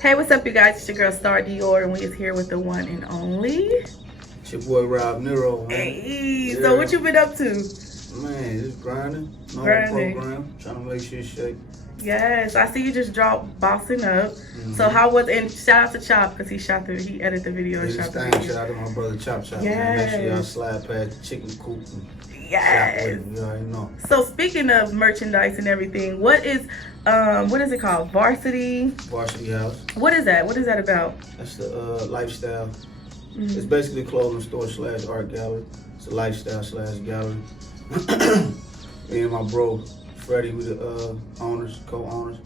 Hey, what's up, you guys? It's your girl Star Dior, and we is here with the one and only. It's your boy Rob Niro, man. Hey, Yeah. so what you been up to? Man, just grinding. No program. Trying to make shit shake. Yes, I see you just dropped Bossin Up. So how was, and shout out to Chop, because he edited the video and shot the video. Shout out to my brother Chop. Yes. Man. Make sure y'all slide past the chicken coop and Yes. shop with him. You already know. So speaking of merchandise and everything, what is it called? Varsity House. What is that? What is that about? That's the lifestyle. It's basically a clothing store / art gallery. It's a lifestyle / gallery. Me and my bro Freddie, we the co-owners.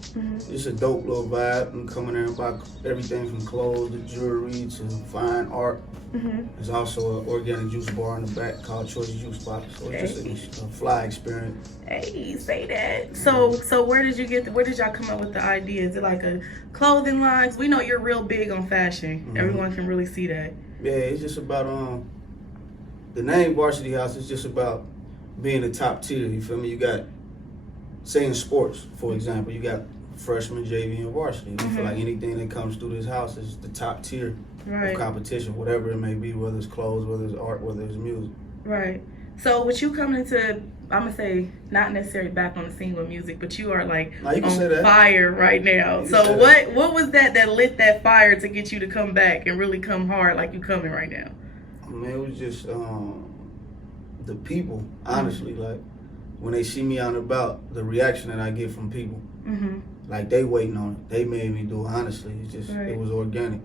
It's a dope little vibe. You come in there and buy everything from clothes to jewelry to fine art. There's also an organic juice bar in the back called Choice Juice Box. So it's just a fly experience. Hey, say that. So where did y'all come up with the idea? Is it like a clothing line? 'Cause we know you're real big on fashion. Everyone can really see that. Yeah, it's just about the name Varsity House is just about being the top tier. You feel me? You got, say in sports, for example, you got freshman, JV, and varsity. You feel like anything that comes through this house is the top tier of competition, whatever it may be, whether it's clothes, whether it's art, whether it's music. Right. So with you coming into, I'm gonna say, not necessarily back on the scene with music, but you are like on fire right now. So what was that lit that fire to get you to come back and really come hard like you coming right now? Man, it was just the people, honestly. Like when they see me out and about, the reaction that I get from people. Like they waiting on it. They made me do it, honestly. It's just, it was organic.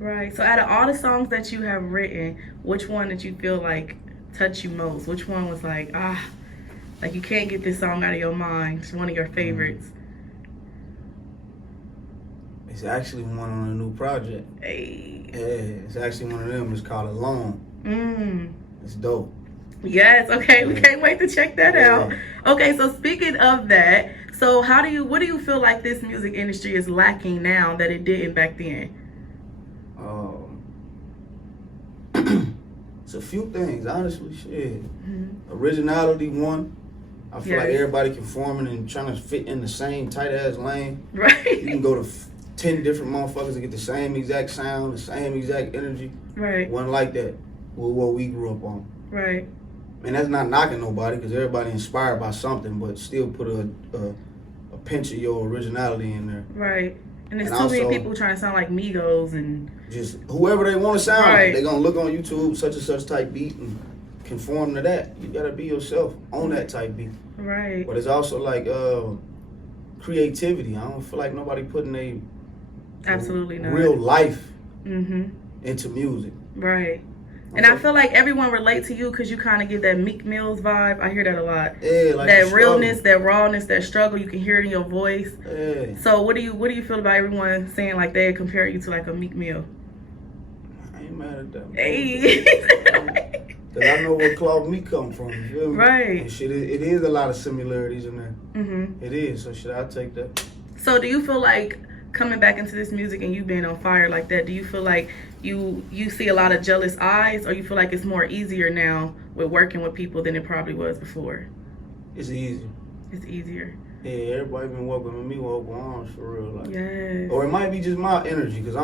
Right. So out of all the songs that you have written, which one did you feel like touched you most? Which one was like you can't get this song out of your mind? It's one of your favorites. It's actually one on a new project. Hey. Yeah, it's actually one of them. It's called Alone. It's dope. Yes, okay, we can't wait to check that out. Okay, so speaking of that, so what do you feel like this music industry is lacking now that it didn't back then? It's a few things, honestly. Shit. Originality, one. I feel like everybody conforming and trying to fit in the same tight ass lane. Right. You can go to 10 different motherfuckers to get the same exact sound, the same exact energy. Right. Wasn't like that with what we grew up on. Right. And that's not knocking nobody, because everybody inspired by something, but still put a pinch of your originality in there. Right. And there's too many people trying to sound like Migos and just whoever they want to sound like. They're going to look on YouTube, such and such type beat, and conform to that. You got to be yourself on that type beat. Right. But it's also like creativity. I don't feel like nobody putting absolutely not real life into music. Right. And I feel like everyone relate to you because you kind of give that Meek Mill's vibe. I hear that a lot. Yeah, like that realness, that rawness, that struggle. You can hear it in your voice. Yeah. So what do you feel about everyone saying like they compare you to like a Meek Mill? I ain't mad at that. Hey. Because I know where Claude Meek come from. You feel me? Right. And shit, it is a lot of similarities in there. It is. So shit, I take that. So do you feel like coming back into this music and you being on fire like that, do you feel like you see a lot of jealous eyes, or you feel like it's more easier now with working with people than it probably was before? It's easier. It's easier. Yeah, everybody been welcoming me with open arms for real. Like, yes. Or it might be just my energy, because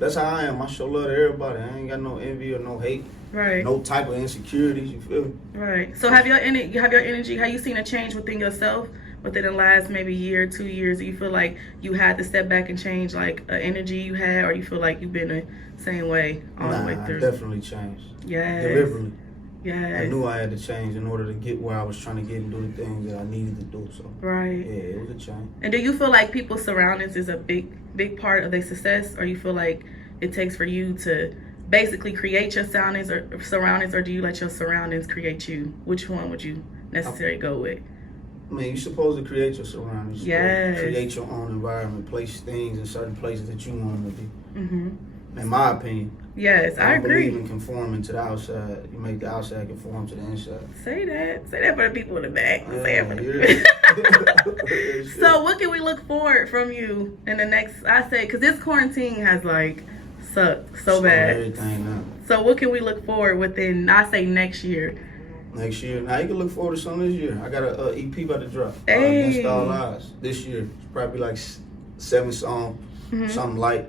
that's how I am. I show love to everybody. I ain't got no envy or no hate. Right. No type of insecurities, you feel me? Right. So have your energy, have you seen a change within yourself within the last maybe year, 2 years? Do you feel like you had to step back and change like an energy you had, or you feel like you've been the same way all the way through? I definitely changed. Yes. Deliberately. Yes. I knew I had to change in order to get where I was trying to get and do the things that I needed to do. So right. Yeah, it was a change. And do you feel like people's surroundings is a big part of their success, or you feel like it takes for you to basically create your surroundings, or do you let your surroundings create you? Which one would you necessarily go with? I mean, you're supposed to create your surroundings. Yes. Create your own environment, place things in certain places that you want them to be. In my opinion. Yes, I agree. Believe in conforming to the outside. You make the outside conform to the inside. Say that for the people in the back. Say it for the people. So what can we look forward from you in the next, I say, because this quarantine has like sucked so bad. Everything now. So what can we look forward within, I say, next year? Next year. Now you can look forward to something this year. I got a EP about to drop. Hey. Against All Odds this year. It's probably like 7 songs. something light.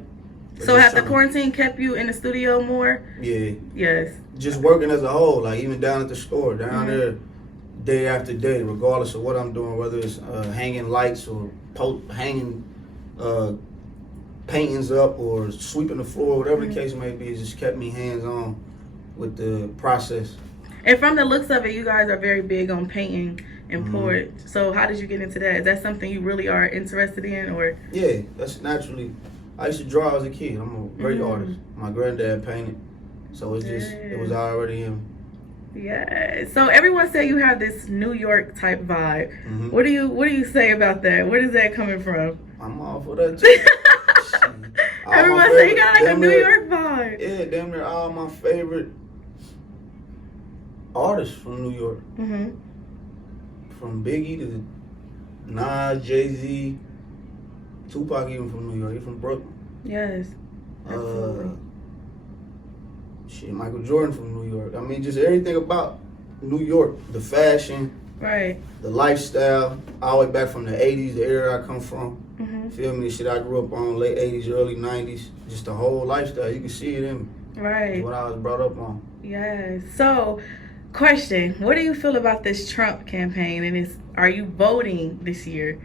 So have the quarantine kept you in the studio more? Yeah. Yes. Just working as a whole, like even down at the store, down there, day after day, regardless of what I'm doing, whether it's hanging lights or hanging paintings up or sweeping the floor, whatever the case may be, it just kept me hands-on with the process. And from the looks of it, you guys are very big on painting and porch. So how did you get into that? Is that something you really are interested in, or? Yeah, that's naturally. I used to draw as a kid. I'm a great artist. My granddad painted, so it's just it was already him. Yeah. So everyone say you have this New York type vibe. What do you say about that? Where is that coming from? I'm all for that too. Everyone say you got like a New York vibe. Yeah, damn near all my favorite artists from New York. From Biggie to Nas, Jay-Z, Tupac, even from New York. He from Brooklyn. Yes. Absolutely. Michael Jordan from New York. I mean, just everything about New York. The fashion. Right. The lifestyle. All the way back from the 80s, the era I come from. Feel me? The shit I grew up on, late 80s, early 90s. Just the whole lifestyle. You can see it in me. Right. It's what I was brought up on. Yes. So, question, what do you feel about this Trump campaign, and are you voting this year?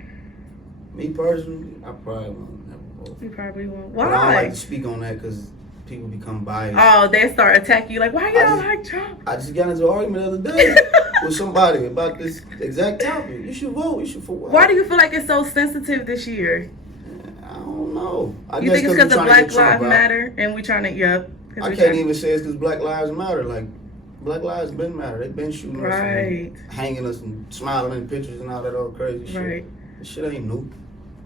Me personally, I probably won't never vote. You probably won't. Why? But I don't like to speak on that because people become biased. Oh, they start attacking you like, why you don't like Trump? I just got into an argument the other day with somebody about this exact topic. You should vote. You should for what? Why do you feel like it's so sensitive this year? I don't know. You think it's because of Black Lives Matter and we trying to, I can't even say it's because Black Lives Matter. Like, Black lives been matter. They've been shooting us and hanging us and smiling in pictures and all that old crazy shit. Right. This shit ain't new.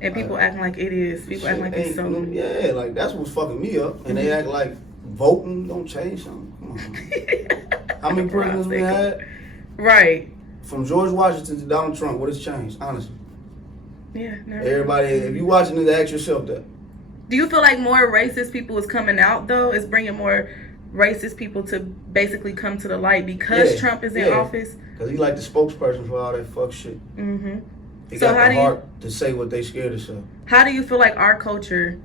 And people acting like it is. People acting like it's so new. Yeah, like that's what's fucking me up. And they act like voting don't change something. Come on. How many presidents we had? Right. From George Washington to Donald Trump, what has changed, honestly? Yeah. Everybody, if you watching this, ask yourself that. Do you feel like more racist people is coming out, though? Is bringing more racist people to basically come to the light because Trump is in office? Because he's like the spokesperson for all that fuck shit. He got the heart to say what they scared to say. How do you feel like our culture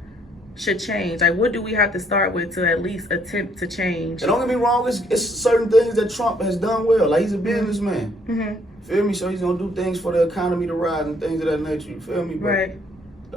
should change? Like, what do we have to start with to at least attempt to change? And don't get me wrong, it's certain things that Trump has done well. Like, he's a businessman. Feel me? So he's going to do things for the economy to rise and things of that nature. You feel me? But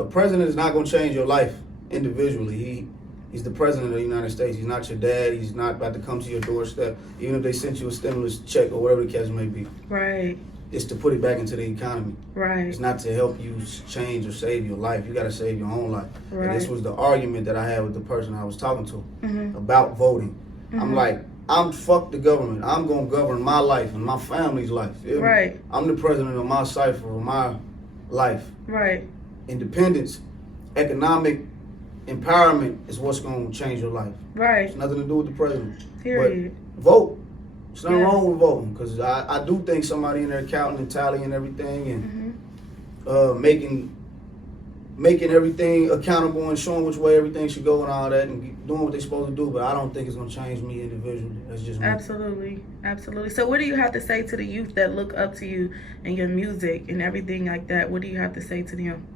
a president is not going to change your life individually. He's the president of the United States. He's not your dad. He's not about to come to your doorstep. Even if they sent you a stimulus check or whatever the case may be. Right. It's to put it back into the economy. Right. It's not to help you change or save your life. You got to save your own life. Right. And this was the argument that I had with the person I was talking to about voting. I'm like, fuck the government. I'm going to govern my life and my family's life. Right. I'm the president of my cipher, of my life. Right. Independence, economic empowerment is what's going to change your life. Right. It's nothing to do with the president. Period. But vote. There's nothing wrong with voting, because I do think somebody in there counting and tallying everything and making everything accountable and showing which way everything should go and all that and doing what they're supposed to do, but I don't think it's going to change me individually. That's just me. Absolutely. Absolutely. So what do you have to say to the youth that look up to you and your music and everything like that? What do you have to say to them?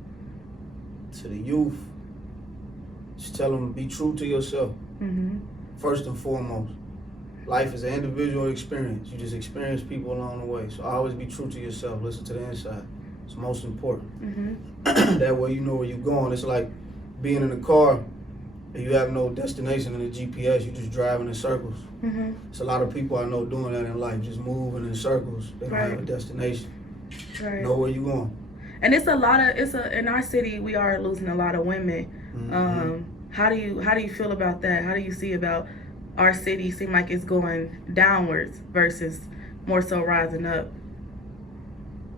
To the youth, just tell them be true to yourself, first and foremost. Life is an individual experience. You just experience people along the way. So always be true to yourself. Listen to the inside. It's most important. That way you know where you're going. It's like being in a car and you have no destination in the GPS. You're just driving in circles. It's a lot of people I know doing that in life, just moving in circles. They don't have a destination. Know where you're going. And it's a lot of in our city we are losing a lot of women. How do you feel about that? How do you see about our city seem like it's going downwards versus more so rising up?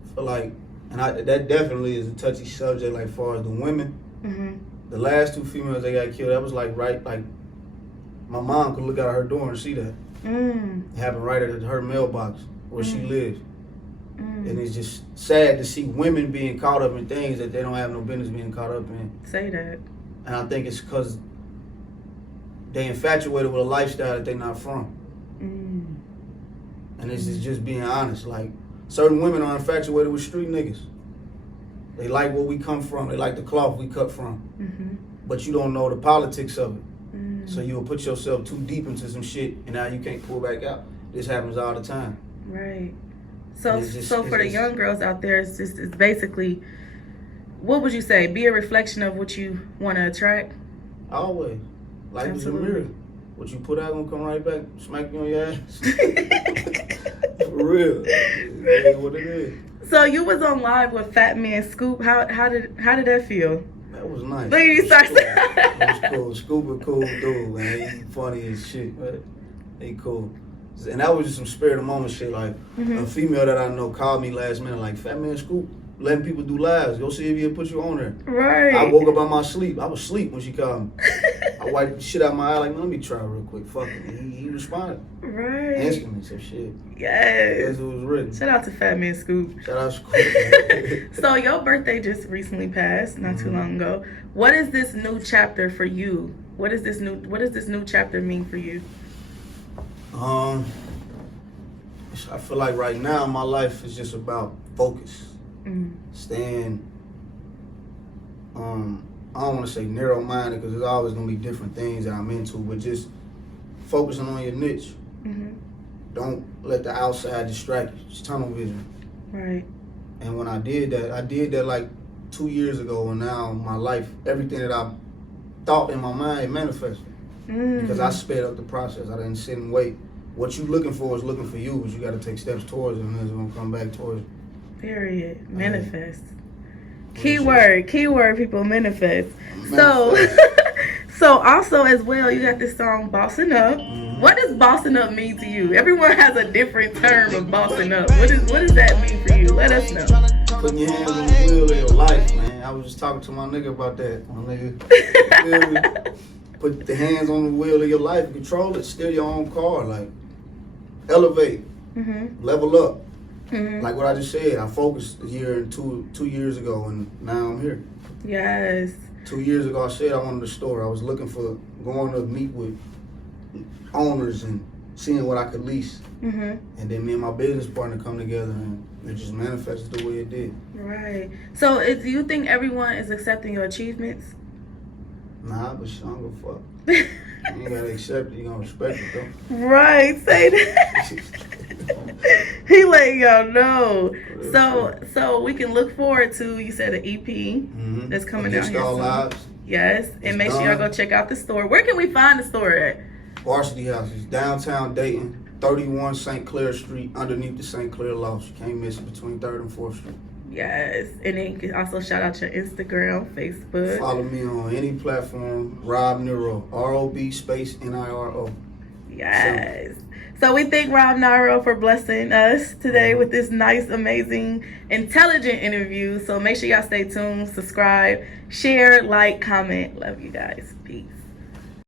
I feel like, and that definitely is a touchy subject, like far as the women. The last 2 females that got killed, that was like my mom could look out her door and see that. It happened right at her mailbox where she lives. And it's just sad to see women being caught up in things that they don't have no business being caught up in. Say that. And I think it's because they infatuated with a lifestyle that they're not from. And this is just being honest. Like, certain women are infatuated with street niggas. They like where we come from. They like the cloth we cut from. but you don't know the politics of it. So you'll put yourself too deep into some shit, and now you can't pull back out. This happens all the time. Right. So for the young girls out there, it's basically, what would you say? Be a reflection of what you want to attract? Always. Life is a mirror. What you put out gonna come right back, smack you on your ass. For real. It is what it is. So you was on live with Fat Man Scoop. How did that feel? That was nice. Look, you start. It was cool. Scoop a cool dude, man. He funny as shit, man. He cool. And that was just some spirit of moment shit. Like, a female that I know called me last minute, like, Fat Man Scoop, letting people do lives. Go see if he'll put you on there. Right. I woke up out my sleep. I was asleep when she called me. I wiped the shit out my eye, like, let me try real quick. Fuck it. He responded. Right. Instantly, so shit. Yes. As it was written. Shout out to Fat Man Scoop. Shout out to Scoop. So your birthday just recently passed, not too long ago. What is this new chapter for you? What does this new chapter mean for you? I feel like right now my life is just about focus. Staying, I don't want to say narrow-minded because there's always going to be different things that I'm into, but just focusing on your niche. Don't let the outside distract you. It's tunnel vision. Right. And when I did that like 2 years ago, and now my life, everything that I thought in my mind, it manifested. Because I sped up the process. I didn't sit and wait. What you looking for is looking for you, but you got to take steps towards it, and it's going to come back towards you. Period. Manifest. Keyword, people, manifest. So also as well, you got this song, Bossin Up. What does Bossin Up mean to you? Everyone has a different term of Bossin Up. What does that mean for you? Let us know. Putting your hands on the wheel of your life, man. I was just talking to my nigga about that. My nigga, put the hands on the wheel of your life and control it. Steer your own car. Like, elevate. Level up. Like what I just said, I focused a year and two years ago, and now I'm here. Yes. 2 years ago, I said I wanted a store. I was looking for going to meet with owners and seeing what I could lease. And then me and my business partner come together, and it just manifested the way it did. Right. So do you think everyone is accepting your achievements? Nah, but shit, I don't give a fuck. You ain't gotta accept it, you gonna respect it though. Right, say that. He let y'all know. So we can look forward to, you said, an EP that's coming out here soon. Yes, and make sure y'all go check out the store. Where can we find the store at? Varsity House is downtown Dayton, 31 St. Clair Street, underneath the St. Clair Loft. You can't miss it, between 3rd and 4th Street. Yes, and then you can also shout out your Instagram, Facebook. Follow me on any platform, Rob Niro, ROB space NIRO. Yes. So we thank Rob Niro for blessing us today with this nice, amazing, intelligent interview. So make sure y'all stay tuned, subscribe, share, like, comment. Love you guys. Peace.